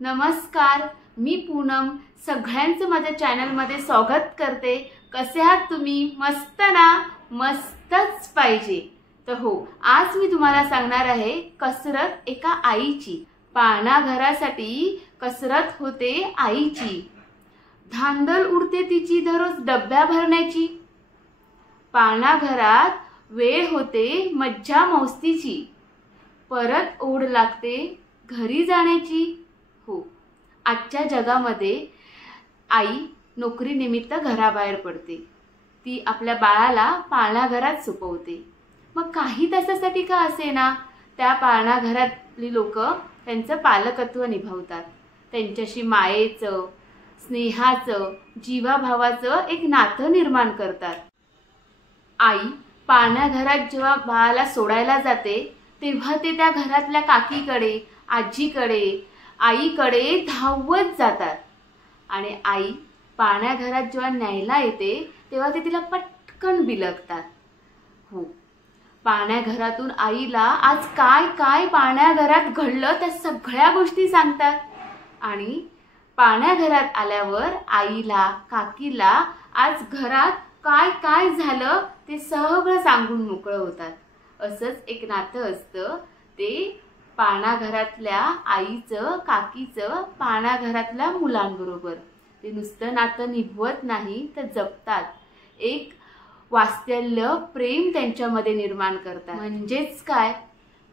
नमस्कार, मी पूनम सगळ्यांचं माझ्या चॅनलमध्ये स्वागत करते। कसे आहात तुम्ही? मस्त ना? मस्तच पाहिजे। तर हो, आज मी तुम्हाला सांगणार आहे कसरत एका आईची। पाळणा घरासाठी कसरत होते आईची, धांदल उडते तिची दररोज डब्या भरण्याची। पाळणा घरात वेळ होते मज्जा मस्तीची, परत ओढ लागते घरी जाण्याची। हो, आजच्या जगामध्ये आई नोकरीनिमित्त घराबाहेर पडते, ती आपल्या बाळाला पाळणा घरात सोपवते। मग काही तासासाठी का असेना त्या पाळणा घरातली लोक त्यांचं पालकत्व निभावतात, त्यांच्याशी मायेचं, स्नेहाचं, जीवाभावाचं एक नातं निर्माण करतात। आई पाळणा घरात जेव्हा बाळाला सोडायला जाते तेव्हा ते त्या घरातल्या काकीकडे, आजीकडे, आईकडे धावत जातात आणि आई पाळणा घरात जेव्हा न्यायला येते तेव्हा ते तिला पटकन बिलगतात। हो, पाळणा घरातून आईला आज काय काय पाळणा घरात घडलं त्या सगळ्या गोष्टी सांगतात आणि पाळणा घरात आल्यावर आईला, काकीला आज घरात काय काय झालं ते सगळं सांगून मोकळं होतात। असंच एक नातं असतं ते पाळणा घरातल्या आईचं, काकीचं पाळणा घरातल्या मुलांबरोबर। ते नुसतं नातं निभवत नाही तर जपतात, एक वात्सल्य, प्रेम त्यांच्यामध्ये निर्माण करतात। म्हणजेच काय,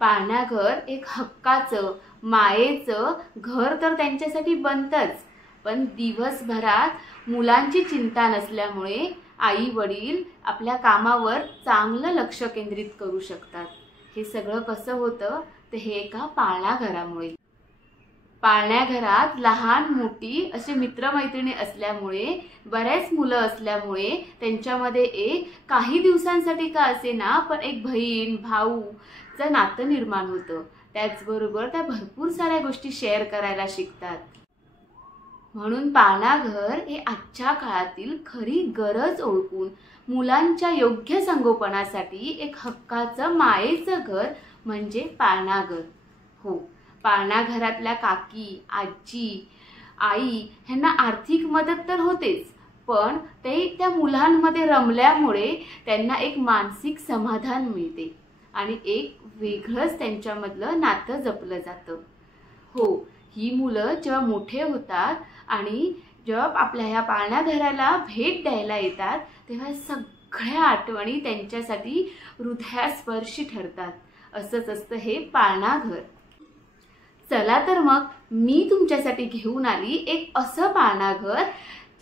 पाळणा घर एक हक्काचं, मायेचं घर तर त्यांच्यासाठी बनतंच, पण दिवसभरात मुलांची चिंता नसल्यामुळे आई वडील आपल्या कामावर चांगलं लक्ष केंद्रित करू शकतात। हे सगळं कसं होतं ते हे एका पाळणा घरामुळे। पाळणा घरात लहान मोठी असे मित्रमैत्रिणी असल्यामुळे, बरेच मुलं असल्यामुळे त्यांच्यामध्ये एक काही दिवसांसाठी का असेना पण एक बहीण भाऊचं नातं निर्माण होतं। त्याचबरोबर त्या भरपूर साऱ्या गोष्टी शेअर करायला शिकतात। म्हणून पाळणा घर हे आजच्या काळातील खरी गरज ओळखून मुलांच्या योग्य संगोपनासाठी एक हक्काचं, मायेचं घर म्हणजे पाळणा घर। हो, पाळणा घरातल्या काकी, आजी, आई ह्यांना आर्थिक मदत तर होतेच, पण ते त्या मुलांमध्ये रमल्यामुळे त्यांना एक मानसिक समाधान मिळते आणि एक वेगळंच त्यांच्यामधलं नातं जपलं जातं। हो, ही मुलं जेव्हा मोठे होतात आणि जेव्हा आपल्या ह्या पाळणा घराला भेट द्यायला येतात तेव्हा सगळ्या आठवणी त्यांच्यासाठी हृदयास्पर्शी ठरतात। असंच असतं हे पाळणा घर। चला तर मग मी तुमच्यासाठी घेऊन आली एक असं पाळणा घर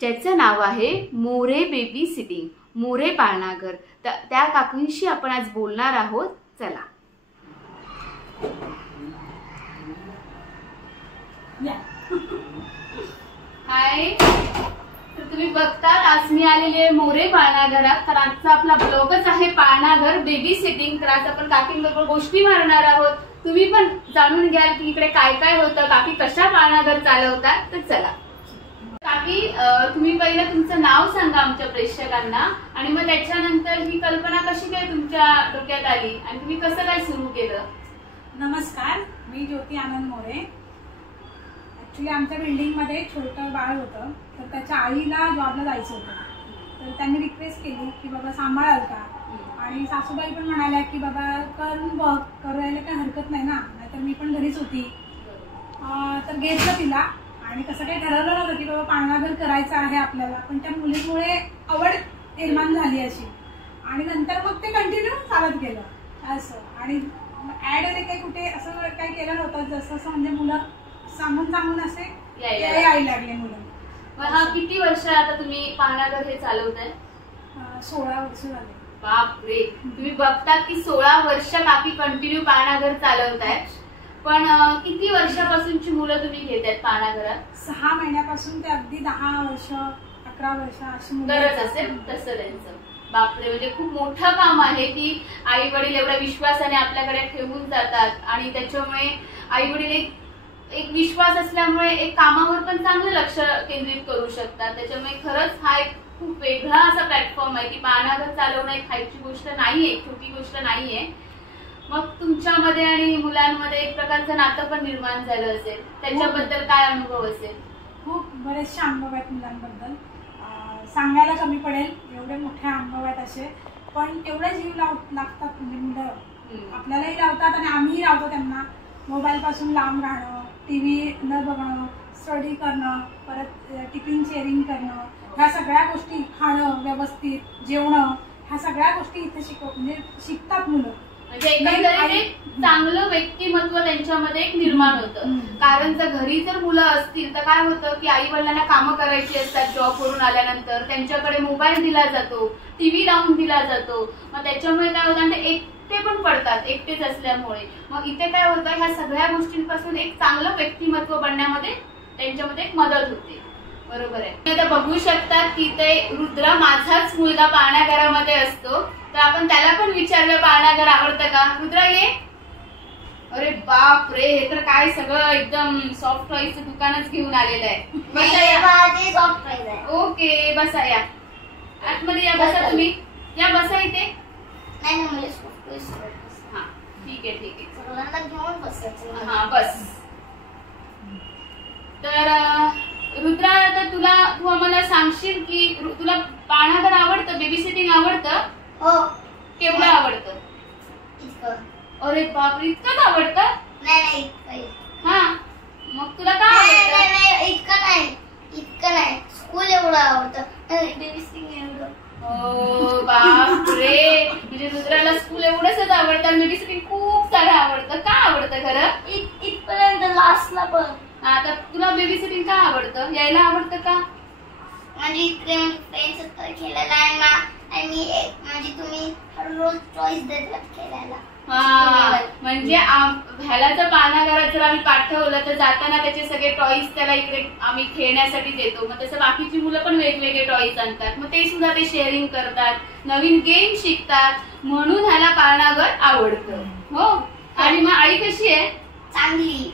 ज्याचं नाव आहे मोरे बेबी सिटिंग, मोरे पाळणा घर। त्या काकींशी आपण आज बोलणार आहोत। चला। हाय, तर तुम्ही बघतात आज मी आलेली आहे मोरे पाळणा घरात। तर आजचा आपला ब्लॉगच आहे पाळणा घर बेबी सिटिंग। तर आज आपण काकींबरोबर गोष्टी मारणार आहोत, तुम्ही पण जाणून घ्याल की इकडे काय काय होतं, काकी कशा पाळणा घर चालवतात। तर चला काकी, तुम्ही पहिलं तुमचं नाव सांगा आमच्या प्रेक्षकांना आणि मग त्याच्यानंतर ही कल्पना कशी काय तुमच्या डोक्यात आली आणि तुम्ही कसं काय सुरू केलं। नमस्कार, मी ज्योती आनंद मोरे। ऍक्च्युली आमच्या बिल्डिंगमध्ये एक छोटं बाळ होतं, तर त्याच्या आईला जॉबला जायचं होतं। तर त्यांनी रिक्वेस्ट केली की बाबा सांभाळाल का, आणि सासूबाई पण म्हणाल्या की बाबा करून बघ, करायला काही हरकत नाही ना, नाहीतर मी पण घरीच होती। तर घेतलं तिला आणि तसं काही ठरवलं नव्हतं की बाबा पाळणा घर करायचं आहे आपल्याला, पण त्या मुलीमुळे आवड निर्माण झाली अशी, आणि नंतर मग ते कंटिन्यू चालत गेलं असं। आणि ऍड वगैरे काही कुठे असं काही केलं नव्हतं, जसं असं म्हणजे मुलं सांगून असे यायला लागले मुलं। हा, किती वर्ष आता तुम्ही पाळणा घर हे चालवताय? 16 वर्ष झाले। बापरे, तुम्ही बघतात की 16 वर्ष काकी कंटिन्यू पाळणा घर चालवताय, पण किती वर्षापासूनची मुलं तुम्ही घेतायत पाळणा घरात? 6 महिन्यापासून ते अगदी 10 वर्ष, 11 वर्ष अशी गरज असेल तसं त्यांचं। बापरे, म्हणजे खूप मोठं काम आहे की आई वडील एवढ्या विश्वासाने आपल्याकडे ठेवून जातात आणि त्याच्यामुळे आई वडील एक विश्वास असल्यामुळे एक कामावर पण चांगलं लक्ष केंद्रित करू शकतात। त्याच्यामुळे खरंच हा एक खूप वेगळा असा प्लॅटफॉर्म आहे की पाळणा घर चालवणं एक खायची गोष्ट नाहीये, छोटी गोष्ट नाहीये। मग तुमच्यामध्ये आणि मुलांमध्ये एक प्रकारचं नातं पण निर्माण झालं असेल, त्याच्याबद्दल काय अनुभव असेल? खूप बरेचसे अनुभव आहेत मुलांबद्दल, सांगायला कमी पडेल, एवढे मोठे अनुभव आहेत असे. पण तेवढे जीव लागतात म्हणजे मुलं आपल्यालाही लावतात आणि आम्हीही लावतो त्यांना. मोबाईल पासून लांब राहणं, टीव्ही न बघणं, स्टडी करणं, परत टिफिन शेअरिंग करणं, ह्या सगळ्या गोष्टी, खाणं व्यवस्थित, जेवणं, ह्या सगळ्या गोष्टी इथे म्हणजे शिकतात मुलं. म्हणजे एकंदरीत एक चांगलं व्यक्तिमत्व त्यांच्यामध्ये एक निर्माण होतं. कारण जर घरी जर मुलं असतील तर काय होतं की आई वडिलांना कामं करायची असतात, जॉब वरून आल्यानंतर त्यांच्याकडे मोबाईल दिला जातो, टीव्ही लावून दिला जातो. मग त्याच्यामुळे काय होतं, ते एकटे पण पडतात एकटेच असल्यामुळे. मग इथे काय होतं, ह्या सगळ्या गोष्टींपासून एक चांगलं व्यक्तिमत्व बनण्यामध्ये त्यांच्यामध्ये एक मदत होते. बरोबर आहे. आता बघू शकतात की ते रुद्र माझाच मुलगा पाळणाघरामध्ये असतो, तर आपण त्याला पण विचारलं पाळणाघर आवडतं का. रुद्र ये. अरे बाप रे, हे तर काय सगळं एकदम सॉफ्ट टॉयचं दुकानच घेऊन आलेलं आहे. ओके बसा, या आतमध्ये या, बसा तुम्ही, या बसा इथे. हा ठीक आहे ठीक आहे, हा बस. तर रुद्रा, तर तू आम्हाला सांगशील की तुला पाळणाघर आवडतं, बेबी सिटिंग आवडतं? हो. केवढं आवडतं? अरे बापरे, इतकंच आवडतं? नाही. हा, मग तुला काय आवडतं? इतकं नाही, स्कूल एवढं आवडतं, बेबी सिटिंग एवढं. हो बाप रे, म्हणजे रुद्राला स्कूल एवढंच आवडतं, बेबी सिटिंग खूप सारं आवडतं. का आवडतं खरं? इथपर्यंत लास्टला पण. आता तुला बेबी सिटिंग का आवडतं, यायला आवडतं का? म्हणजे इकडे फ्रेंड्स खेळायला आणि म्हणजे तुम्ही रोज चॉईस देतात खेळायला. हा, म्हणजे ह्याला जर पाळणाघरात जर आम्ही पाठवलं तर जाताना त्याचे सगळे टॉईज त्याला इकडे आम्ही खेळण्यासाठी देतो. मग तसं बाकीची मुलं पण वेगवेगळे टॉईज आणतात, मग ते सुद्धा ते शेअरिंग करतात, नवीन गेम शिकतात, म्हणून ह्याला पाळणाघर आवडतं. हो. आणि मग आई कशी आहे? चांगली.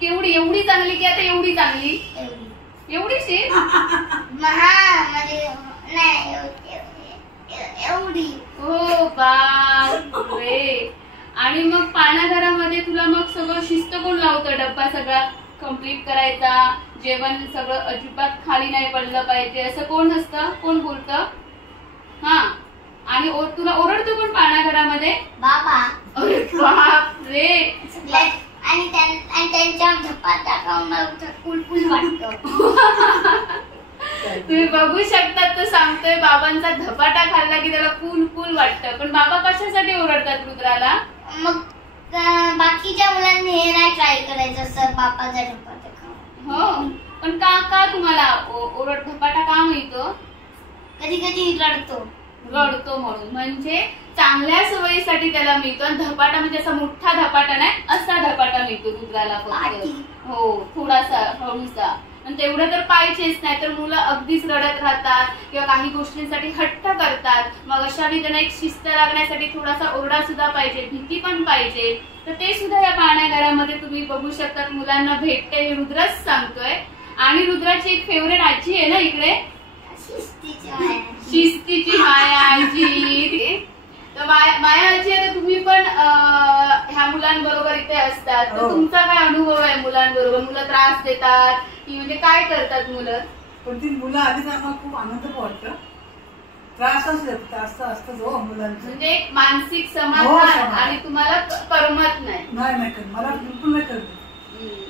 केवढी? एवढी चांगली की आता एवढी चांगली? एवढीशी? म्हणजे नाही एवढी. हो बाप रे. आणि मग पाळणाघरामध्ये तुला मग सगळं शिस्त कोण लावतं? डब्बा सगळा कम्प्लीट करायचा, जेवण सगळं अजिबात खाली नाही पडलं पाहिजे असं कोण असतं, कोण बोलतं? हा, आणि तुला ओरडतो कोण पाळणाघरामध्ये? बाबा. अरे बाप रे. आणि त्यांच्या धपाटा खाऊन कुलकुल वाटतं. तुम्ही बघू शकतात, तो सांगतोय बाबांचा धपाटा खाल्ला की त्याला कूल कूल वाटतं. पण बाबा कशासाठी ओरडतात रुद्राला? मग बाकीच्या मुलांनी हे नाही ट्राय करायचं असं बापाचा धपाटा खाऊन. हो, पण का तुम्हाला धपाटा का मिळतो? कधी कधी रडतो म्हणून. म्हणजे चांगल्या सवयीसाठी त्याला मिळतो. आणि धपाटा म्हणजे असा मोठा धपाटा नाही, असा धपाटा मिळतो रुद्राला फक्त. हो, थोडासा हळूसा. आणि तेवढं तर पाहिजेच, नाही तर मुलं अगदीच रडत राहतात किंवा काही गोष्टींसाठी हट्ट करतात. मग अशा वेळी त्यांना एक शिस्त लागण्यासाठी थोडासा ओरडा सुद्धा पाहिजे, भीती पण पाहिजे. तर ते सुद्धा या पाळणाघरामध्ये तुम्ही बघू शकतात, मुलांना भेटते, हे रुद्रच सांगतोय. आणि रुद्राची एक फेवरेट आजी आहे ना इकडे, शिस्तीची माया आजी. तर माया आजी, आता तुम्ही पण ह्या मुलांबरोबर इथे असतात, तर तुमचा काय अनुभव आहे मुलांबरोबर? मुलं त्रास देतात की म्हणजे काय करतात मुलं? पण ती मुलं आधीच आम्हाला खूप आनंद वाटतं. त्रासच असतच हो मुलांचं. म्हणजे मानसिक समाधान. आणि तुम्हाला करमत नाही? नाही, मला बिलकुल नाही करत.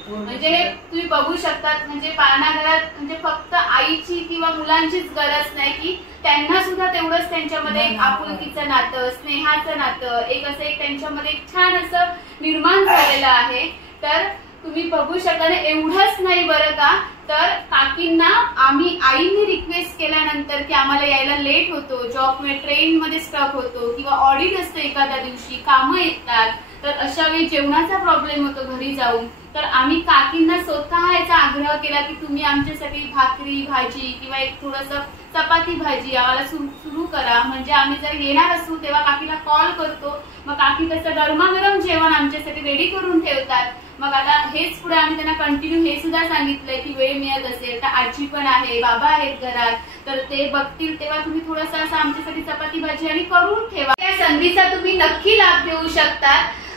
म्हणजे तुम्ही बघू शकतात, म्हणजे पाळणाघरात म्हणजे फक्त आईची किंवा मुलांचीच गरज नाही, की त्यांना सुद्धा तेवढंच त्यांच्यामध्ये एक आपुलकीचं नातं, स्नेहाचं नातं, एक असं एक त्यांच्यामध्ये छान असं निर्माण झालेलं आहे. तर तुम्ही बघू शकता. एवढंच नाही बरं का, तर काकींना आम्ही आईने रिक्वेस्ट केल्यानंतर की आम्हाला यायला लेट होतो, जॉबमुळे ट्रेन मध्ये स्टक होतो किंवा ऑडिट असतं एखाद्या दिवशी, कामं येतात, तर अशा वेळी जेवणाचा प्रॉब्लेम होतो घरी जाऊन, तर आम्ही काकींना स्वतः याचा आग्रह केला की तुम्ही आमच्यासाठी भाकरी भाजी किंवा एक थोडंसं चपाती भाजी आम्हाला सुरू करा. म्हणजे आम्ही जर येणार असू तेव्हा काकीला कॉल करतो, मग काकी त्याचं गरमागरम जेवण आमच्यासाठी रेडी करून ठेवतात. मग आता हेच पुढे आम्ही त्यांना कंटिन्यू हे सुद्धा सांगितलंय की वेळ मिळत असेल तर आजी पण आहे, बाबा आहेत घरात, तर ते बघतील तेव्हा तुम्ही थोडंसं असं आमच्यासाठी चपाती भाजी आणि करून ठेवा. या संधीचा तुम्ही नक्की लाभ घेऊ शकता.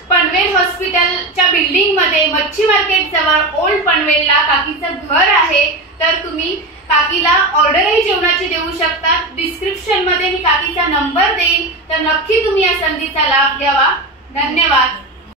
पनवेल हॉस्पिटलच्या बिल्डिंग मध्ये मच्छी मार्केट जवळ ओल्ड पनवेलला काकीचं घर आहे. तर तुम्ही काकीला ऑर्डरही जेवणाची देऊ शकता. डिस्क्रिप्शन मध्ये मी काकीचा नंबर देईन, तर नक्की तुम्ही या संधीचा लाभ घ्यावा. धन्यवाद.